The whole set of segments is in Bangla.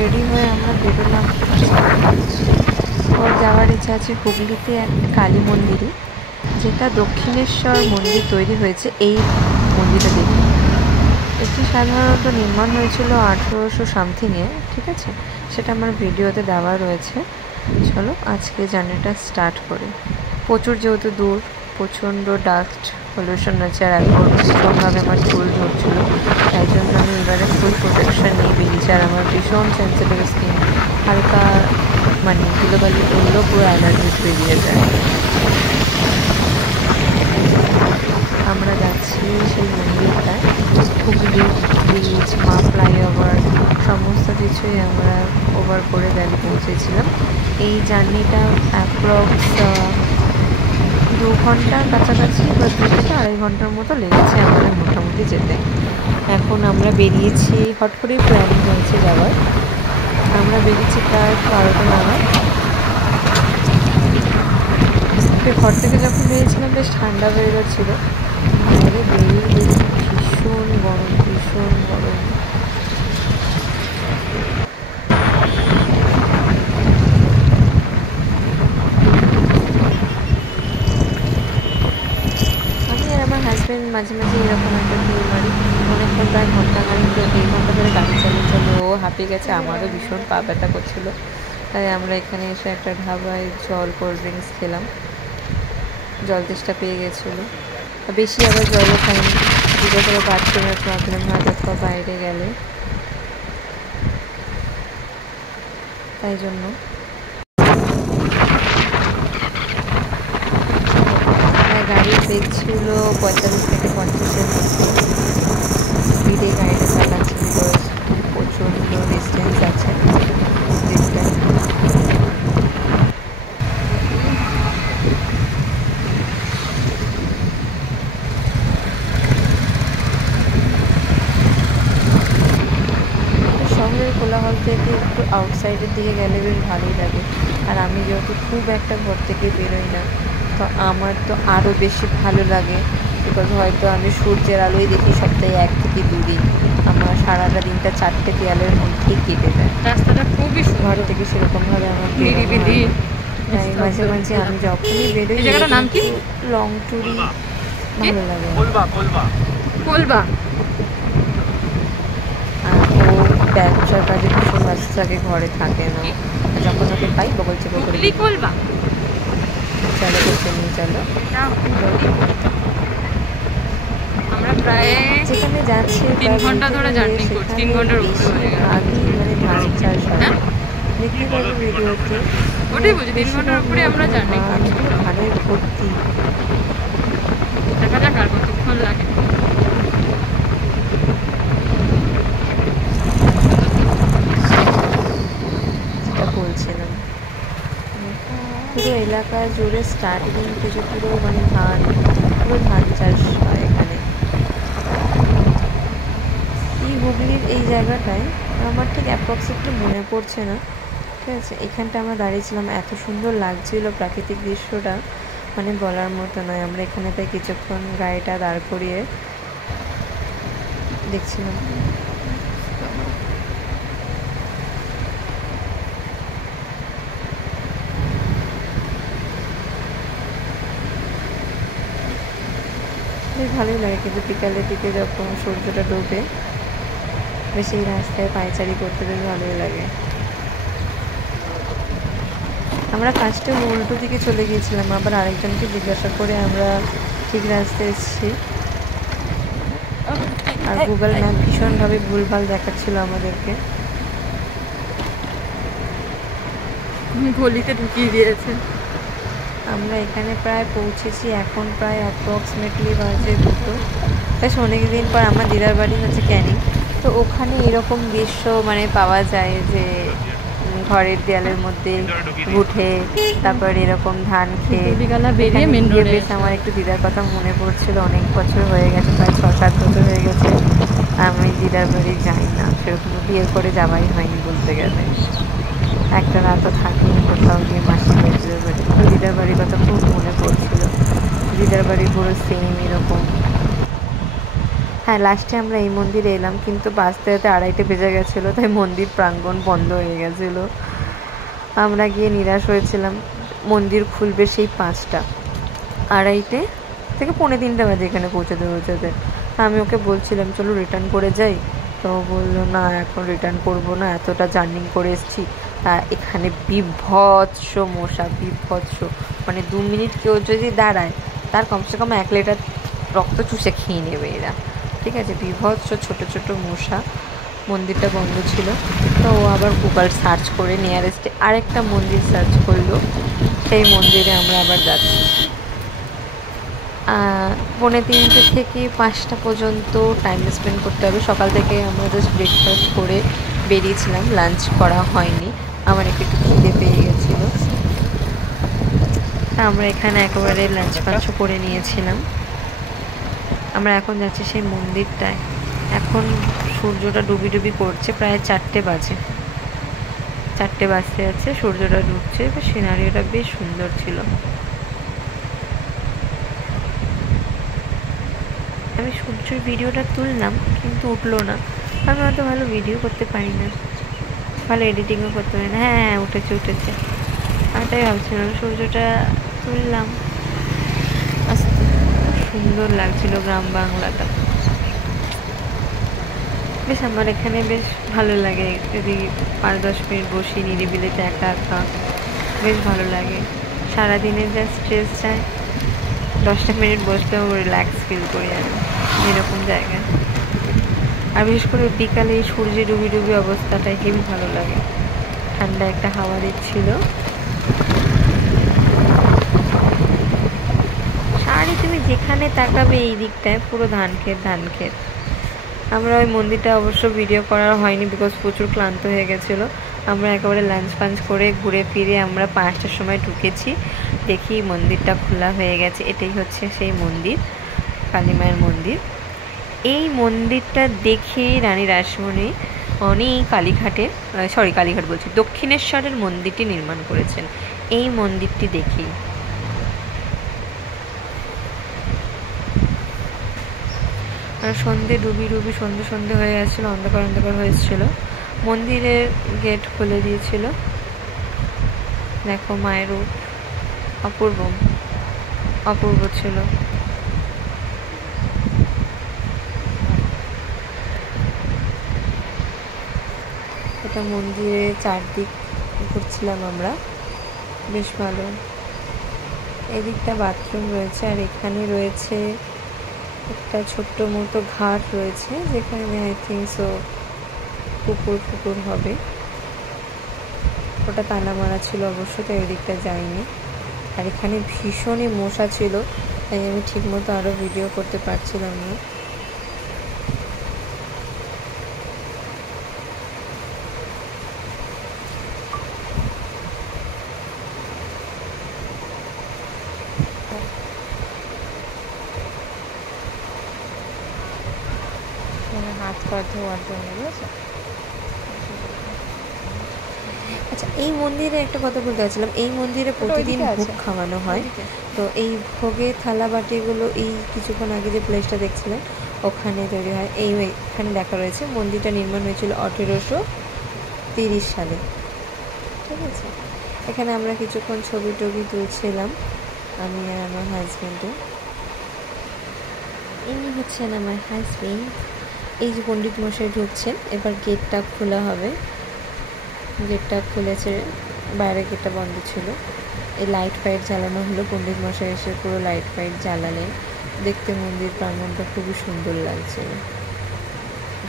রেডি হয়ে আমরা বেরোলাম। ওর যাওয়ার ইচ্ছা আছে হুগলিতে এক কালী মন্দিরে, যেটা দক্ষিণেশ্বর মন্দির তৈরি হয়েছে এই মন্দিরটা দেখে। এটি সাধারণত নির্মাণ হয়েছিল 1800 সামথিংয়ে, ঠিক আছে, সেটা আমার ভিডিওতে দেওয়া রয়েছে। চলো আজকে জার্নিটা স্টার্ট করি। প্রচুর যেহেতু দূর, প্রচণ্ড ডাস্ট পলিউশন রয়েছে, আর এখন ভীষণভাবে আমার চুল ঝরছিল, তাই জন্য আমি এবারে ফুল প্রোটেকশন নিয়ে বেরিয়েছি। আর আমার ভীষণ সেন্সিটিভ স্কিন, হালকা মানে ধুলোবালি পড়লেও পুরো অ্যালার্জিস বেরিয়ে যায়। আমরা যাচ্ছি সেই মন্দিরটায়। হুগলি ব্রিজ, মা ফ্লাইওভার সমস্ত কিছুই আমরা ওভার করে দেন পৌঁছেছিলাম। এই জার্নিটা অ্যাপ্রক্স 2 ঘন্টার কাছাকাছি বা 2 থেকে 2.5 ঘন্টার মতো লেগেছে আমাদের মোটামুটি যেতে। এখন আমরা বেরিয়েছি, হট করেই প্ল্যানিং হয়েছে যাওয়ার। আমরা বেরিয়েছি প্রায় 12টা নাগাদ। ঘর থেকে যখন বেরিয়েছিলাম বেশ ঠান্ডা ওয়েদার ছিল, বাইরে বেরিয়ে দেখি ভীষণ গরম, ভীষণ গরম। আমি আর আমার হাজব্যান্ড মাঝে মাঝে এরকম একটা ট্যুর মারি, অনেকক্ষণ প্রায় ঘন্টা খানিক, 1 ঘন্টা ধরে গাড়ি চালিয়ে চালিয়ে ও হাঁপিয়ে গেছে, আমারও ভীষণ পা ব্যথা করছিল। তাই আমরা এখানে এসে একটা ধাবায় জল কোল্ড ড্রিঙ্কস খেলাম, জল তেষ্টা পেয়ে গেছিলো। বেশি আবার জলও খাইনি, দুটো করে বাথরুমের প্রবলেম হয় কোথাও বাইরে গেলে, তাই জন্য। গাড়ির বেগ ছিল 45 থেকে 50-এর মধ্যে। স্পিডে গাড়িটা চালাচ্ছি, বিকজ প্রচণ্ড ডিস্টেন্স আছে স্পিডটায়। শহরের কোলাহল থেকে একটু আউটসাইডের দিকে গেলে বেশ ভালোই লাগে। আর আমি যেহেতু খুব একটা ঘর থেকে বেরোই না, তো আমার তো আরও বেশি ভালো লাগে, বিকজ হয়তো আমি সূর্যের আলোই দেখি সপ্তাহে 1 থেকে 2 দিন। আমার সারাটা দিনটা 4টে দেয়ালের মধ্যেই কেটে যায়। রাস্তাটা খুবই ঘর থেকে সেরকমভাবে আমার নিরিবিলি, তাই মাঝে মাঝে আমি যখনই বেরোই, এই জায়গাটার নাম কি? লং ট্যুরই ভালো লাগে। কোলবা। ও ব্যবসার কাজে ভীষণ ব্যস্ত থাকে, ঘরে থাকে না। যখন ওকে পাই বগল চেপে করে কোলবা, চলো করতে নিয়ে চলো। আমরা প্রায় যেখানে যাচ্ছি 3 ঘন্টা ধরে জার্নি করছি, 3 ঘন্টার উপরে হয়ে গেল। আগে মানে ধান চাষ হয়, দেখতে পাবো ভিডিওতে। ওটাই বলছি, 3 ঘন্টার উপরে আমরা জার্নি করছি। ধানের ভর্তি। দেখা যাক আর কতক্ষণ লাগে। যেটা বলছিলাম, পুরো এলাকা জুড়ে স্টার্টিং থেকে পুরো মানে পুরো ধান চাষ হয় এখানে। এই হুগলির এই জায়গাটায় আমার ঠিক অ্যাপ্রক্সিমেটলি মনে পড়ছে না, ঠিক আছে। এখানটা আমরা দাঁড়িয়েছিলাম, এত সুন্দর লাগছিল প্রাকৃতিক দৃশ্যটা, মানে বলার মতো নয়। আমরা এখানে তাই কিছুক্ষণ গাড়িটা দাঁড় করিয়ে দেখছিলাম। বেশ ভালোই লাগে, কিন্তু বিকালের দিকে যখন সূর্যটা ডুবে বেশ এই রাস্তায় পায়চারি করতে বেশ ভালোই লাগে। আমরা ফার্স্টে উল্টো দিকে চলে গিয়েছিলাম, আবার আরেকজনকে জিজ্ঞাসা করে আমরা ঠিক রাস্তায় এসেছি। আর গুগল ম্যাপ ভীষণভাবে ভুলভাল দেখাচ্ছিল আমাদেরকে, গলিতে ঢুকিয়ে দিয়েছে। আমরা এখানে প্রায় পৌঁছেছি, এখন প্রায় অ্যাপ্রক্সিমেটলি বাজে 2টো। বেশ অনেক দিন পর আমার দিদার বাড়ি হচ্ছে ক্যানিং, তো ওখানে এরকম দৃশ্য মানে পাওয়া যায় যে ঘরের দেয়ালের মধ্যে উঠে তারপর এরকম ধান খেয়ে বেরিয়ে মেন রোডে। বেশ আমার একটু দিদার কথা মনে পড়ছিল। অনেক বছর হয়ে গেছে, প্রায় 6-7 বছর হয়ে গেছে আমি দিদার বাড়ি যাই না, সেরকম বিয়ে করে যাওয়াই হয়নি বলতে গেলে। একটা রাতও থাকিনি কোথাও গিয়ে মাসির দিদার বাড়ি। দিদার বাড়ির কথা খুব মনে পড়ছিল, দিদার বাড়ি পুরো সেম এরকম। হ্যাঁ, লাস্টে আমরা এই মন্দিরে এলাম, কিন্তু বাঁচতে যেতে 2:30 বেজে গেছিলো, তাই মন্দির প্রাঙ্গণ বন্ধ হয়ে গেছিলো। আমরা গিয়ে নিরাশ হয়েছিলাম। মন্দির খুলবে সেই 5টা, 2:30 থেকে 2:45 বাজে এখানে পৌঁছাতে পৌঁছাতে। আমি ওকে বলছিলাম চলো রিটার্ন করে যাই, তো বললো না এখন রিটার্ন করবো না, এতটা জার্নি করে এসেছি। তা এখানে বিভৎস মশা, বিভৎস, মানে 2 মিনিট কেউ যদি দাঁড়ায় তার কমসে কম 1 লিটার রক্ত চুষে খেয়ে নেবে এরা, ঠিক আছে। বিভৎস ছোট ছোট মশা। মন্দিরটা বন্ধ ছিল, তো ও আবার গুগল সার্চ করে নিয়ারেস্টে আরেকটা মন্দির সার্চ করলো, সেই মন্দিরে আমরা আবার যাচ্ছি। 3:45 থেকে 5টা পর্যন্ত টাইম স্পেন্ড করতে হবে। সকাল থেকে আমরা জাস্ট ব্রেকফাস্ট করে বেরিয়েছিলাম, লাঞ্চ করা হয়নি, আমার একটু খিদে পেয়ে গেছিলো। আমরা এখানে একেবারে লাঞ্চ ফাঞ্চ করে নিয়েছিলাম। আমরা এখন যাচ্ছি সেই মন্দিরটায়। এখন সূর্যটা ডুবি ডুবি করছে, প্রায় 4টে বাজে, 4টে বাজতে যাচ্ছে, সূর্যটা ডুবছে। সিনারিওটা বেশ সুন্দর ছিল। আমি সূর্যের ভিডিওটা তুললাম কিন্তু উঠলো না, আমি অত ভালো ভিডিও করতে পারি না, ভালো এডিটিংও করতে পারি না। হ্যাঁ, উঠেছে উঠেছে। আমি তাই ভাবছিলাম সূর্যটা তুললাম, আস্তে সুন্দর লাগছিল গ্রাম বাংলাটা। বেশ আমার এখানে বেশ ভালো লাগে, যদি 5-10 মিনিট বসি নিরিবিলিতে একা একা, বেশ ভালো লাগে। সারাদিনের যা স্ট্রেস যায় 10টা মিনিট বসলেও রিল্যাক্স ফিল করি আমি এরকম জায়গায়। আর বিশেষ করে বিকালে এই সূর্যে ডুবি ডুবি অবস্থাটাই হেবি ভালো লাগে। ঠান্ডা একটা হাওয়া দিচ্ছিল। সারি তুমি যেখানে তাকাবে এই দিকটায় পুরো ধান ক্ষেত ধান ক্ষেত। আমরা ওই মন্দিরটা অবশ্য ভিডিও করার হয়নি, বিকজ প্রচুর ক্লান্ত হয়ে গেছিলো। আমরা একেবারে লাঞ্চ ফাঞ্চ করে ঘুরে ফিরে আমরা 5টার সময় ঢুকেছি, দেখি মন্দিরটা খোলা হয়ে গেছে। এটাই হচ্ছে সেই মন্দির, কালী মায়ের মন্দির। এই মন্দিরটা দেখে রানী রাসমণি কালীঘাটের কালীঘাট বলছি, দক্ষিণেশ্বরের মন্দিরটি নির্মাণ করেছেন এই মন্দিরটি দেখেই। আর সন্ধে ডুবি ডুবি সন্ধে হয়ে যাচ্ছিলো, অন্ধকার অন্ধকার হয়েছিল। মন্দিরের গেট খুলে দিয়েছিল। দেখো মায়ের রূপ অপূর্ব অপূর্ব ছিল। এটা মন্দিরের চারদিক ঘুরছিলাম আমরা, বেশ ভালো। এদিকটা বাথরুম রয়েছে, আর এখানে রয়েছে একটা ছোট্ট মতো ঘাট রয়েছে, যেখানে আই থিঙ্ক সো পুকুর হবে। ওটা তালা মারা ছিল অবশ্য, তাই ওই দিকটা যাইনি। আর এখানে ভীষণই মশা ছিল, তাই আমি ঠিক মতো আরও ভিডিও করতে পারছিলাম না। হাত পা ধোয়ার জন্য, বুঝেছো? আচ্ছা, এই মন্দিরে একটা কথা বলতে চাচ্ছিলাম, এই মন্দিরে প্রতিদিন ভোগ খাওয়ানো হয়। তো এই ভোগের থালা বাটিগুলো এই কিছুক্ষণ আগে যে প্লেসটা দেখছিলেন ওখানে তৈরি হয়। এখানে দেখা রয়েছে মন্দিরটা নির্মাণ হয়েছিল 1830 সালে, ঠিক আছে। এখানে আমরা কিছুক্ষণ ছবি টবি তুলছিলাম, আমি আর আমার হাজব্যান্ডও। ইনি হচ্ছেন আমার হাজব্যান্ড। এই যে পণ্ডিত মশাই ঢুকছেন, এবার গেটটা খোলা হবে। গেটটা খুলেছে, বাইরে গেটটা বন্ধ ছিল। এই লাইট ফাইট জ্বালানো হলো, পণ্ডিত মশাই এসে পুরো লাইট ফাইট জ্বালালেন। দেখতে মন্দির প্রাঙ্গণটা খুবই সুন্দর লাগছিল।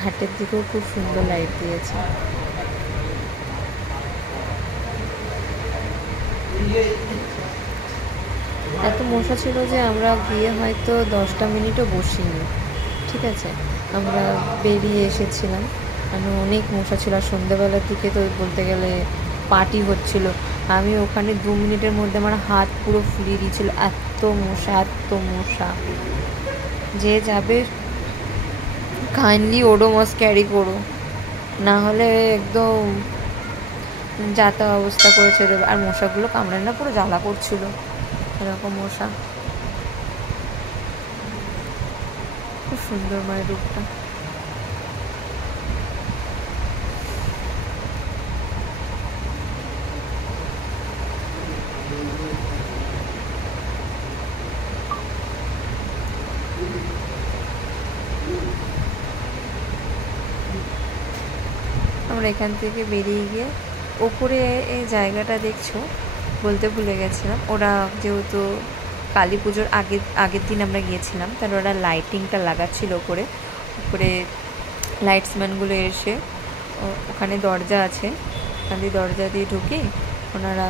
ঘাটের দিকেও খুব সুন্দর লাইট দিয়েছে। এত মশা ছিল যে আমরা গিয়ে হয়তো 10টা মিনিটও বসিনি, ঠিক আছে। আমরা বেরিয়ে এসেছিলাম, আমি অনেক মশা ছিল। আর সন্ধ্যেবেলার দিকে তো বলতে গেলে পার্টি হচ্ছিল। আমি ওখানে 2 মিনিটের মধ্যে আমার হাত পুরো ফুলিয়ে দিয়েছিল, এত মশা। যে যাবে কাইন্ডলি ওডোমস ক্যারি করো, না হলে একদম যাতা অবস্থা করেছে দেবে। আর মশাগুলো কামড়ায় না, পুরো জ্বালা করছিল এরকম মশা। খুব খুব সুন্দর মায়ের রূপটা। আমরা এখান থেকে বেরিয়ে গিয়ে ওপরে এই জায়গাটা দেখছো, বলতে ভুলে গেছিলাম, ওরা যেহেতু কালী পুজোর আগের দিন আমরা গিয়েছিলাম, তাহলে ওরা লাইটিংটা লাগাচ্ছিল ওপরে। উপরে লাইটসম্যানগুলো এসে ওখানে দরজা আছে, ওখান দিয়ে দরজা দিয়ে ঢুকে ওনারা